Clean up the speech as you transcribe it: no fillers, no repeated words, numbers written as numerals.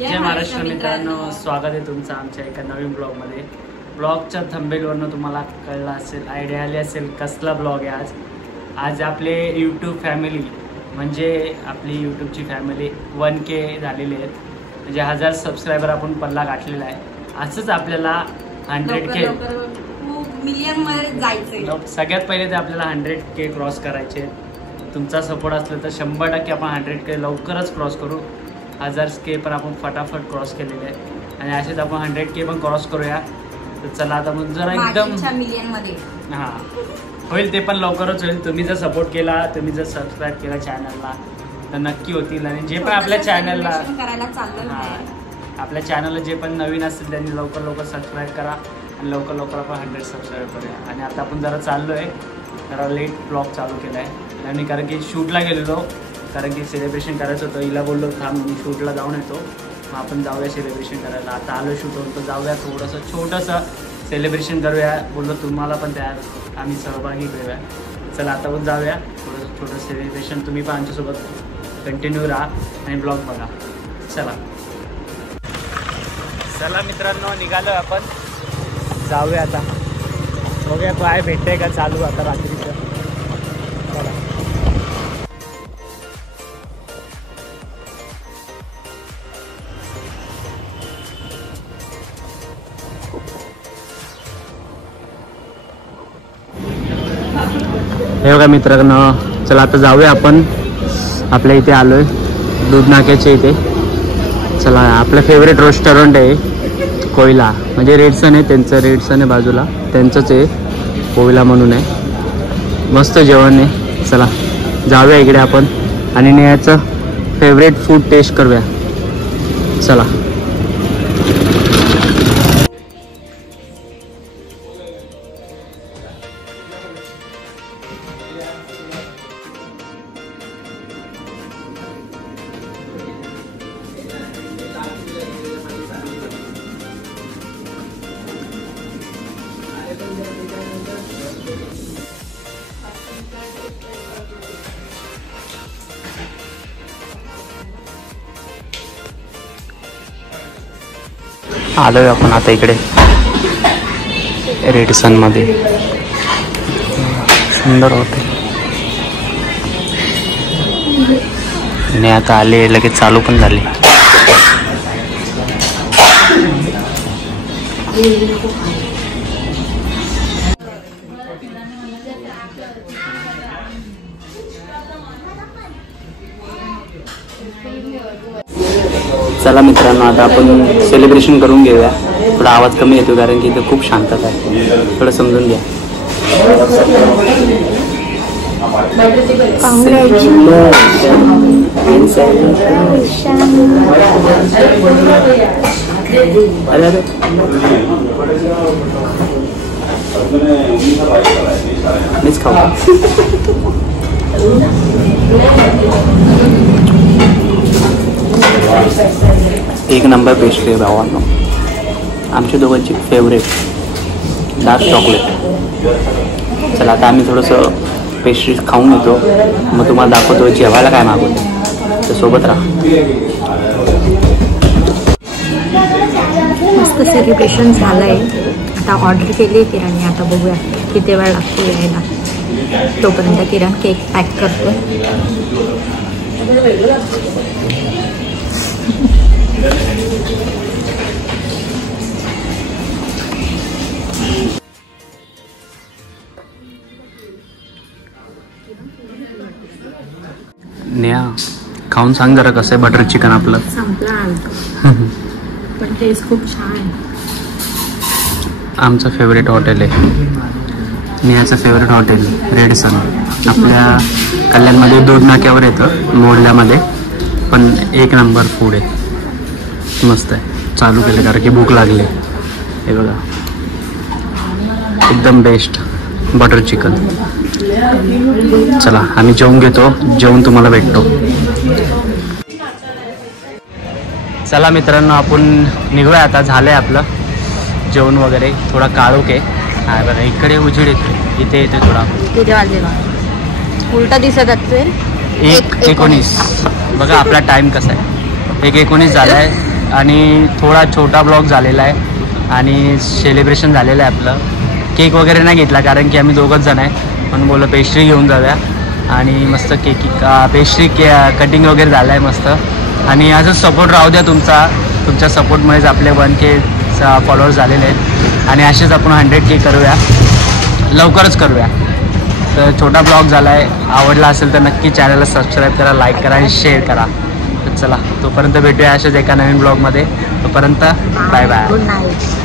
जय महाराष्ट्र मित्रांनो, स्वागत आहे तुमचं आमच्या एका नवीन ब्लॉगमध्ये। ब्लॉगच्या थंबनेलवरून तुम्हाला कळलं असेल, आयडिया आली असेल कसला ब्लॉग आहे आज आपले यूट्यूब फॅमिली म्हणजे आपली यूट्यूबची फॅमिली 1K झालेली आहेत, म्हणजे 1000 सबस्क्रायबर आपण पल्ला गाठलेला आहे। असंच आपल्याला 100K मिलियनमध्ये जायचं। सगळ्यात पहिले ते आपल्याला 100K क्रॉस करायचे। तुमचा सपोर्ट असला तर 100% आपण 100K लवकरच क्रॉस करू। 1000K पण आपण फटाफट क्रॉस केलेले आहे आणि असेच आपण 100K पण क्रॉस करूया। तर चला आता मग जरा एकदम मिलियनमध्ये होईल, ते पण लवकरच होईल। तुम्ही जर सपोर्ट केला, तुम्ही जर सबस्क्राईब केला चॅनलला तर नक्की होतील। आणि जे पण आपल्या चॅनलला आपल्या चॅनलला जे पण नवीन असतील त्यांनी लवकर सबस्क्राईब करा आणि लवकर आपण 100 सबस्क्राईब करूया। आणि आता आपण जरा चाललो आहे, जरा लेट ब्लॉग चालू केला आहे आणि कारण की शूटला गेलेलो, कारण की सेलिब्रेशन करायचं होतं। हिला बोललो थांब मी शूटला जाऊन येतो, मग आपण जाऊया सेलिब्रेशन करायला। आता आलो शूटवर तर जाऊया, थोडंसं छोटंसं सेलिब्रेशन करूया। बोललो तुम्हाला पण त्यात आम्ही सहभागी घेऊया। चला आता पण जाऊया, थोडंसं छोटं सेलिब्रेशन। तुम्ही पण आमच्यासोबत कंटिन्यू राहा आणि ब्लॉग बघा। चला मित्रांनो, निघालो आपण, जाऊया आता, बघूया काय भेटतंय का चालू आता रात्रीचं। चला हे बघा मित्रांनो, चला आता जाऊया आपण। आपल्या इथे आलोय दूध नाक्याच्या इथे। चला, आपलं फेवरेट रेस्टॉरंट आहे कोयला, म्हणजे रेडसन आहे त्यांचं, रेडसन आहे बाजूला त्यांचंच आहे, कोयला म्हणून आहे, मस्त जेवण आहे। चला जाऊया इकडे आपण आणि नेहाचं फेवरेट फूड टेस्ट करूया। चला आलोय आपण आता इकडे रेडसन मध्ये, सुंदर हॉटेल। आणि आता आले, लगेच चालू पण झाले। चला मित्रांनो, आता आपण सेलिब्रेशन करून घेऊया। थोडा आवाज कमी येतो कारण की इथं खूप शांतता आहे, थोडं समजून घ्या। मीच खाऊ एक नंबर पेस्ट्री आहे भावांनो, आमच्या दोघांची फेवरेट डार्क चॉकलेट। चला आता आम्ही थोडंसं पेस्ट्री खाऊन घेतो, मग तुम्हाला दाखवतो जेवायला काय मागवतो, तर सोबत राहा। मस्त सेलिब्रेशन झालं आहे, आता ऑर्डर केली किराणने, आता बघूया किती वेळ लागतो यायला। तोपर्यंत किरण केक पॅक करतो। नेहा खाऊन सांग जरा कसं आहे बटर चिकन आपलं। संपला पण टेस्ट खूप छान। आमचं फेवरेट हॉटेल आहे, नेहाचं फेवरेट हॉटेल रेडसन, आपल्या कल्याणमध्ये दूध नाक्यावर येतं मोहल्ल्यामध्ये, पण एक नंबर फूड आहे, मस्त आहे। चालू केलं कारण की भूक लागली। हे बघा एकदम बेस्ट बटर चिकन। चला आम्ही जेवून घेतो, जेवून तुम्हाला भेटतो। चला मित्रांनो, आपण निघूया आता, झालंय आपलं जेवण वगैरे। थोडा काळोख आहे, हा बघा इकडे उजेड येतो, इथे येते थोडा। किती वाजले उलटा दिसत असेल। 1:19 बघा आपला टाइम कसा आहे, 1:19 झाला आहे आणि थोडा छोटा ब्लॉग झालेला आहे आणि सेलिब्रेशन झालेलं आहे आपलं. केक वगैरे नाही घेतला कारण की आम्ही दोघंच जण आहे, म्हणून बोललो पेस्ट्री घेऊन जाऊया आणि मस्त पेस्ट्री कटिंग वगैरे झालं आहे मस्त. आणि असं सपोर्ट राहू द्या तुमच्या सपोर्टमुळेच आपले 1K फॉलोअर्स झालेले आहेत आणि असेच आपण 100K करूया, लवकरच करूया. तर छोटा ब्लॉग झाला आहे, आवडला असेल तर नक्की चॅनलला सबस्क्राईब करा, लाईक करा आणि शेअर करा. तर चला तोपर्यंत भेटूया अशाच एका नवीन ब्लॉगमध्ये. तोपर्यंत बाय बाय. Good night.